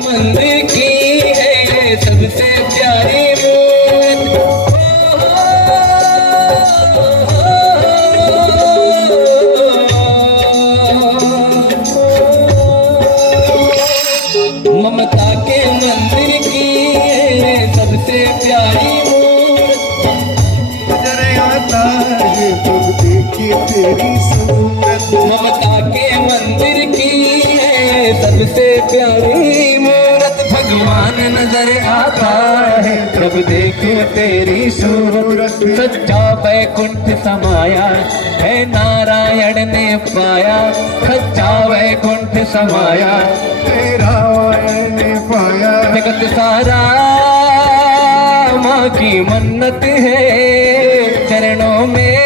मंदिर की है ये सबसे प्यारी मूरत। ममता के मंदिर की है ये सबसे प्यारी मूरत। नजर आता है तब देखी तेरी सूरत। ममता के मंदिर की है सबसे प्यारी मूरत। भगवान नजर आता है जब देखे तेरी सूरत। सच्चा वैकुंठ समाया है नारायण ने पाया। सच्चा वैकुंठ समाया तेरा मैंने पाया। जगत सारा माँ की मन्नत है। चरणों में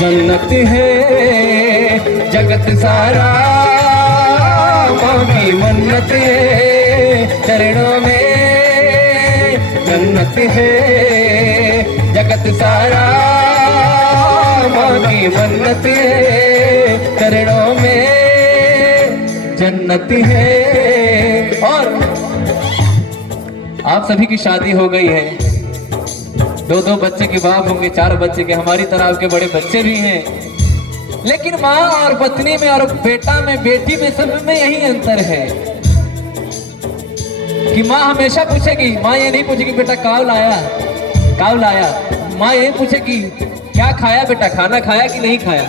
जन्नत है। जगत सारा माँ की मन्नत है। चरणों में जन्नत है। जगत सारा माँ की मन्नत है। चरणों में जन्नत है। और आप सभी की शादी हो गई है। दो दो बच्चे के बाप होंगे, 4 बच्चे के, हमारी तरह आपके बड़े बच्चे भी हैं। लेकिन माँ और पत्नी में और बेटा में बेटी में सब में यही अंतर है कि माँ हमेशा पूछेगी, माँ ये नहीं पूछेगी बेटा कब लाया कब लाया। माँ ये पूछेगी क्या खाया बेटा, खाना खाया कि नहीं खाया।